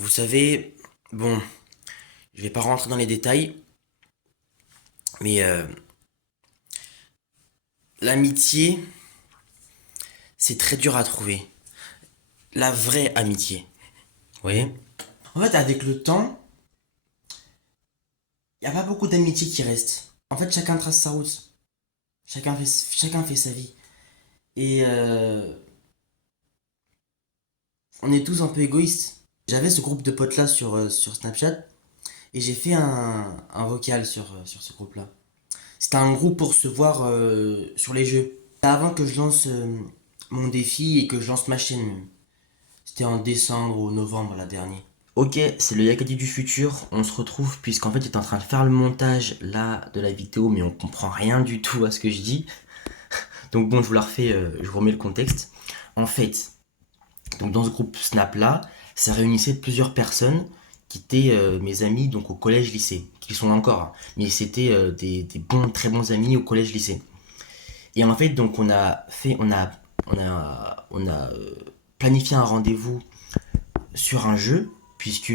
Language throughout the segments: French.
Vous savez, bon, je vais pas rentrer dans les détails, mais l'amitié, c'est très dur à trouver. La vraie amitié. Vous voyez? En fait, avec le temps, il n'y a pas beaucoup d'amitié qui restent. En fait, chacun trace sa route. Chacun fait sa vie. Et on est tous un peu égoïstes. J'avais ce groupe de potes-là sur Snapchat et j'ai fait un vocal sur ce groupe-là. C'était un groupe pour se voir sur les jeux. Avant que je lance mon défi et que je lance ma chaîne. C'était en décembre ou novembre la dernière. Ok, c'est le Yakati du futur. On se retrouve puisqu'en fait j'étais en train de faire le montage là de la vidéo, mais on comprend rien du tout à ce que je dis. Donc bon, je vous la refais, je vous remets le contexte. En fait, donc dans ce groupe Snap là, ça réunissait plusieurs personnes qui étaient mes amis donc au collège-lycée, qui sont là encore, hein. Mais c'était des bons, très bons amis au collège-lycée. Et en fait, donc on a planifié un rendez-vous sur un jeu, puisque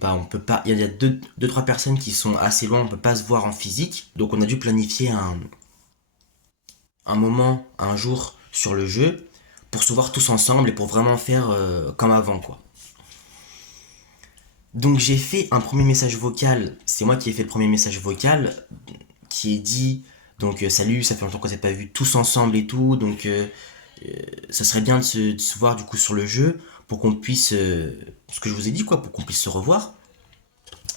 bah on peut pas, il y a deux trois personnes qui sont assez loin, on peut pas se voir en physique, donc on a dû planifier un moment, un jour sur le jeu pour se voir tous ensemble et pour vraiment faire comme avant quoi. Donc j'ai fait un premier message vocal, c'est moi qui ai fait le premier message vocal qui est dit donc salut, ça fait longtemps qu'on s'est pas vu tous ensemble et tout, donc ça serait bien de se voir du coup sur le jeu pour qu'on puisse, ce que je vous ai dit quoi, pour qu'on puisse se revoir.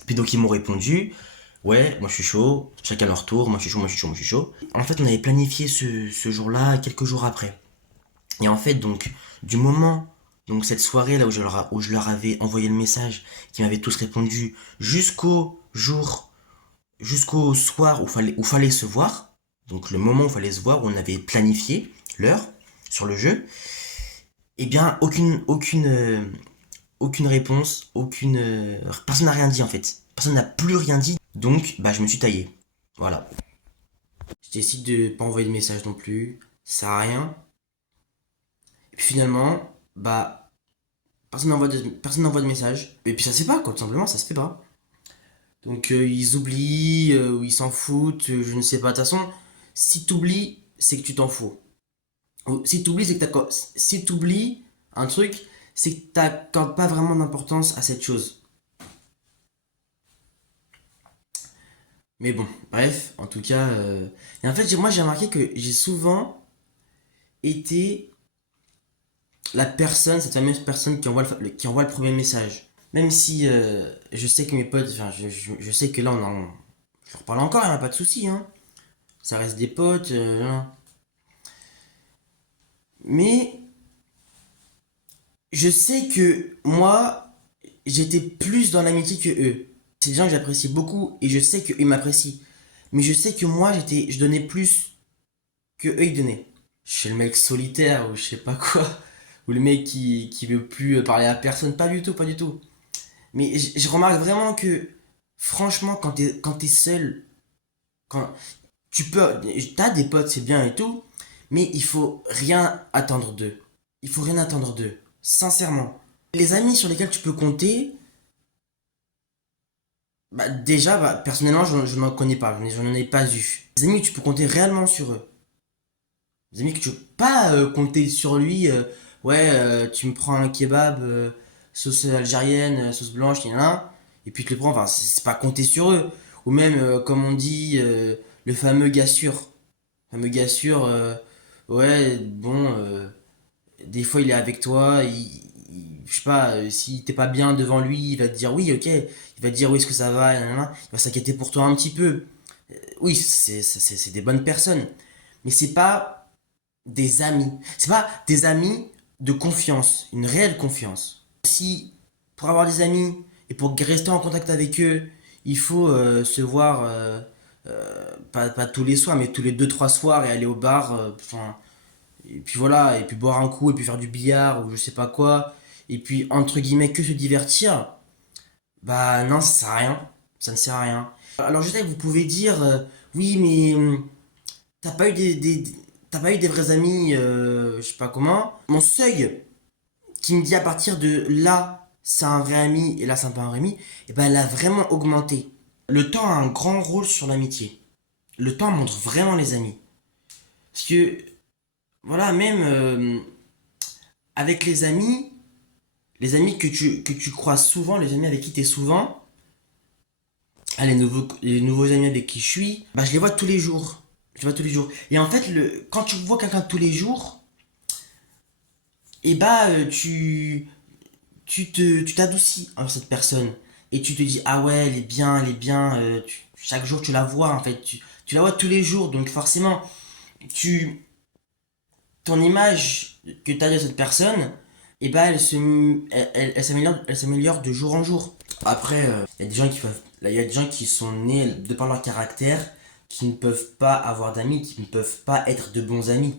Puis donc ils m'ont répondu, ouais, moi je suis chaud, chacun leur tour, moi je suis chaud, moi je suis chaud, moi je suis chaud. En fait on avait planifié ce jour-là quelques jours après. Et en fait donc du moment, donc cette soirée là où je leur avais envoyé le message, qui m'avaient tous répondu, jusqu'au soir où fallait se voir, donc le moment où fallait se voir, où on avait planifié l'heure sur le jeu, eh bien aucune réponse, personne n'a rien dit en fait. Personne n'a plus rien dit. Donc bah je me suis taillé. Voilà. Je décide de pas envoyer de message non plus. Ça sert à rien. Et puis finalement, bah personne n'envoie de message. Et puis ça se fait pas quoi, tout simplement, ça se fait pas. Donc ils oublient, ou ils s'en foutent, je ne sais pas. De toute façon, si t'oublies, c'est que tu t'en fous. Si t'oublies, c'est que si t'oublies un truc, c'est que t'accordes pas vraiment d'importance à cette chose. Mais bon, bref, en tout cas. Et en fait, moi j'ai remarqué que j'ai souvent été la personne, cette fameuse personne qui envoie le premier message. Même si je sais que mes potes, enfin, je sais que là je leur parle encore, il n'y a pas de souci, hein. Ça reste des potes, hein. Mais je sais que moi, j'étais plus dans l'amitié que eux. C'est des gens que j'apprécie beaucoup et je sais qu'eux m'apprécient. Mais je sais que moi, je donnais plus que eux ils donnaient. Je suis le mec solitaire ou je sais pas quoi. Ou le mec qui veut plus parler à personne. Pas du tout, pas du tout. Mais je remarque vraiment que, franchement, quand t'es seul, quand tu peux, t'as des potes, c'est bien et tout, mais il faut rien attendre d'eux. Il faut rien attendre d'eux. Sincèrement. Les amis sur lesquels tu peux compter, bah déjà, bah, personnellement, je n'en connais pas, je n'en ai pas eu. Les amis, tu peux compter réellement sur eux. Les amis que tu peux pas compter sur lui, ouais, tu me prends un kebab, sauce algérienne, sauce blanche, et puis tu le prends, enfin, c'est pas compter sur eux. Ou même, comme on dit, le fameux gars sûr. Le fameux gars sûr, ouais, bon, des fois il est avec toi, je sais pas, si t'es pas bien devant lui, il va te dire oui, ok, il va te dire oui, est-ce que ça va, nanana. Il va s'inquiéter pour toi un petit peu. Oui, c'est des bonnes personnes, mais c'est pas des amis. C'est pas des amis de confiance, une réelle confiance. Si pour avoir des amis et pour rester en contact avec eux, il faut se voir pas tous les soirs, mais tous les deux trois soirs et aller au bar, enfin, et puis voilà, et puis boire un coup, et puis faire du billard, ou je sais pas quoi, et puis entre guillemets que se divertir, bah non, ça sert à rien. Ça ne sert à rien. Alors je sais que vous pouvez dire, oui, mais t'as pas eu t'as pas eu des vrais amis, je sais pas comment. Mon seuil qui me dit à partir de là, c'est un vrai ami et là c'est pas un vrai ami, et ben elle a vraiment augmenté. Le temps a un grand rôle sur l'amitié. Le temps montre vraiment les amis. Parce que, voilà, même avec les amis que tu croises souvent, les amis avec qui tu es souvent, ah, les nouveaux amis avec qui je suis, bah, je les vois tous les jours. Je les vois tous les jours. Et en fait, quand tu vois quelqu'un tous les jours, et bah, tu t'adoucis avec cette personne. Et tu te dis, ah ouais, elle est bien. Chaque jour, tu la vois, en fait. Tu la vois tous les jours. Donc, forcément, tu, ton image que tu as de cette personne, et bah, elle s'améliore de jour en jour. Après, il y a des gens qui peuvent, il y a des gens qui sont nés de par leur caractère, qui ne peuvent pas avoir d'amis, qui ne peuvent pas être de bons amis.